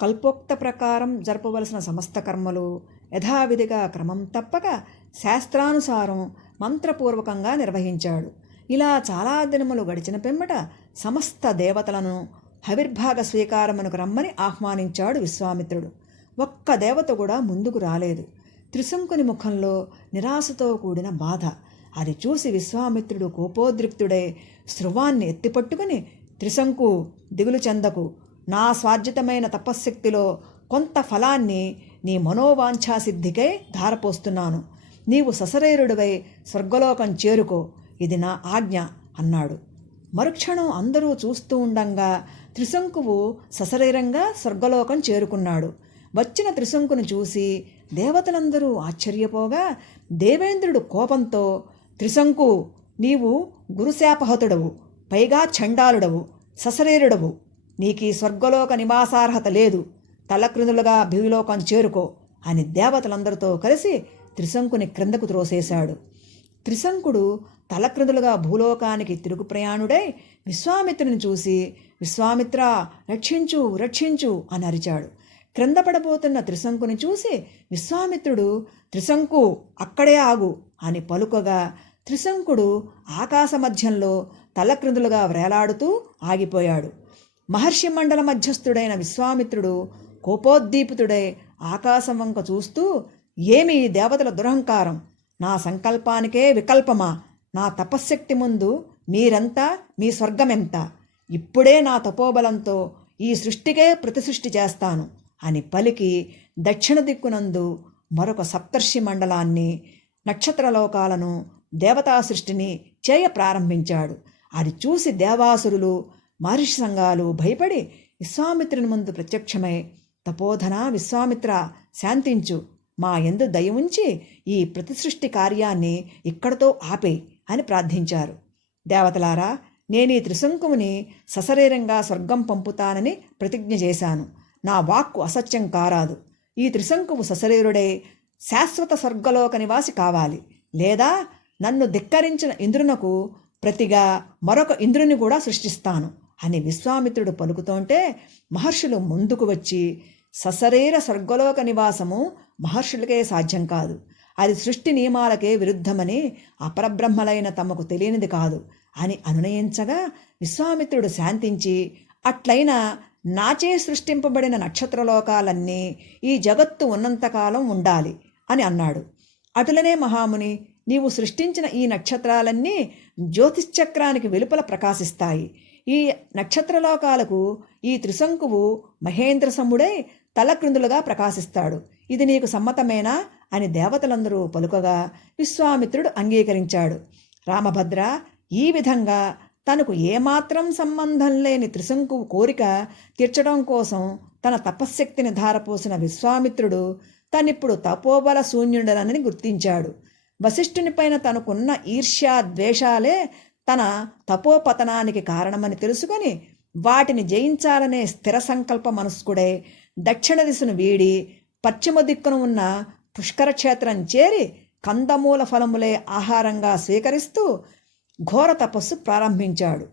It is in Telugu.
కల్పోక్త ప్రకారం జరపవలసిన సమస్త కర్మలు యథావిధిగా క్రమం తప్పక శాస్త్రానుసారం మంత్రపూర్వకంగా నిర్వహించాడు. ఇలా చాలా దినములు గడిచిన పిమ్మట సమస్త దేవతలను హవిర్భాగ స్వీకారమునకు రమ్మని ఆహ్వానించాడు విశ్వామిత్రుడు. ఒక్క దేవత కూడా ముందుకు రాలేదు. త్రిశంకుని ముఖంలో నిరాశతో కూడిన బాధ. అది చూసి విశ్వామిత్రుడు కోపోద్రిక్తుడై శృవాన్ని ఎత్తిపట్టుకుని, త్రిశంకు, దిగులు చెందకు. నా స్వార్జితమైన తపశ్శక్తిలో కొంత ఫలాన్ని నీ మనోవాంఛాసిద్ధికై ధారపోస్తున్నాను. నీవు సశరీరుడివై స్వర్గలోకం చేరుకో, ఇది నా ఆజ్ఞ అన్నాడు. మరుక్షణం అందరూ చూస్తూ ఉండంగా త్రిశంకువు సశరీరంగా స్వర్గలోకం చేరుకున్నాడు. వచ్చిన త్రిశంకును చూసి దేవతలందరూ ఆశ్చర్యపోగా దేవేంద్రుడు కోపంతో, త్రిశంకు, నీవు గురుశాపహతుడవు, పైగా చండాలుడవు, సశరీరుడవు. నీకీ స్వర్గలోక నివాసార్హత లేదు. తలక్రిందులుగా భూలోకం చేరుకో అని దేవతలందరితో కలిసి త్రిశంకుని క్రిందకు త్రోసేశాడు. త్రిశంకుడు తలక్రిందులుగా భూలోకానికి తిరుగు ప్రయాణుడై విశ్వామిత్రుని చూసి, విశ్వామిత్ర, రక్షించు, రక్షించు అని అరిచాడు. క్రింద పడబోతున్న త్రిశంకుని చూసి విశ్వామిత్రుడు, త్రిశంకు, అక్కడే ఆగు అని పలుకగా త్రిశంకుడు ఆకాశ మధ్యంలో తలక్రిందులుగా వ్రేలాడుతూ ఆగిపోయాడు. మహర్షి మండల మధ్యస్థుడైన విశ్వామిత్రుడు కోపోద్దీపితుడై ఆకాశం వంక చూస్తూ, ఏమి దేవతల దురహంకారం? నా సంకల్పానికే వికల్పమా? నా తపశ్శక్తి ముందు మీరెంత, మీ స్వర్గమెంత? ఇప్పుడే నా తపోబలంతో ఈ సృష్టికే ప్రతిసృష్టి చేస్తాను అని పలికి దక్షిణ దిక్కునందు మరొక సప్తర్షి మండలాన్ని, నక్షత్రలోకాలను, దేవతా సృష్టిని చేయ ప్రారంభించాడు. అది చూసి దేవాసురులు, మహర్షి సంఘాలు భయపడి విశ్వామిత్రుని ముందు ప్రత్యక్షమై, తపోధన విశ్వామిత్ర, శాంతించు, మా యందు దయ ఉంచి ఈ ప్రతిసృష్టి కార్యాన్ని ఇక్కడితో ఆపే అని ప్రార్థించారు. దేవతలారా, నేను ఈ త్రిశంకువుని సశరీరంగా స్వర్గం పంపుతానని ప్రతిజ్ఞ చేశాను. నా వాక్కు అసత్యం కారాదు. ఈ త్రిశంకువు సశరీరుడే శాశ్వత స్వర్గలోక నివాసి కావాలి, లేదా నన్ను ధిక్కరించిన ఇంద్రునకు ప్రతిగా మరొక ఇంద్రుని కూడా సృష్టిస్తాను అని విశ్వామిత్రుడు పలుకుతుంటే మహర్షులు ముందుకు వచ్చి, సశరీర స్వర్గలోక నివాసము మహర్షులకే సాధ్యం కాదు. అది సృష్టి నియమాలకే విరుద్ధమని అపరబ్రహ్మలైన తమకు తెలియనిది కాదు అని అనునయించగా విశ్వామిత్రుడు శాంతించి, అట్లయినా నాచే సృష్టింపబడిన నక్షత్రలోకాలన్నీ ఈ జగత్తు ఉన్నంతకాలం ఉండాలి అని అన్నాడు. అటులనే మహాముని, నీవు సృష్టించిన ఈ నక్షత్రాలన్నీ జ్యోతిశ్చక్రానికి వెలుపల ప్రకాశిస్తాయి. ఈ నక్షత్రలోకాలకు ఈ త్రిశంకువు మహేంద్ర సముడై తలక్రిందులుగా ప్రకాశిస్తాడు. ఇది నీకు సమ్మతమేనా అని దేవతలందరూ పలుకగా విశ్వామిత్రుడు అంగీకరించాడు. రామభద్ర, ఈ విధంగా తనకు ఏమాత్రం సంబంధం లేని త్రిశంకువు కోరిక తీర్చడం కోసం తన తపశ్శక్తిని ధారపోసిన విశ్వామిత్రుడు తనిప్పుడు తపోబల శూన్యుడనని గుర్తించాడు. వశిష్ఠునిపైన తనకున్న ఈర్ష్యా ద్వేషాలే తన తపోపతనానికి కారణమని తెలుసుకొని వాటిని జయించాలనే స్థిర సంకల్ప మనస్కుడై దక్షిణ దిశను వీడి పశ్చిమ దిక్కున ఉన్న పుష్కరక్షేత్రం చేరి కందమూల ఫలములే ఆహారంగా స్వీకరిస్తూ ఘోర తపస్సు ప్రారంభించాడు.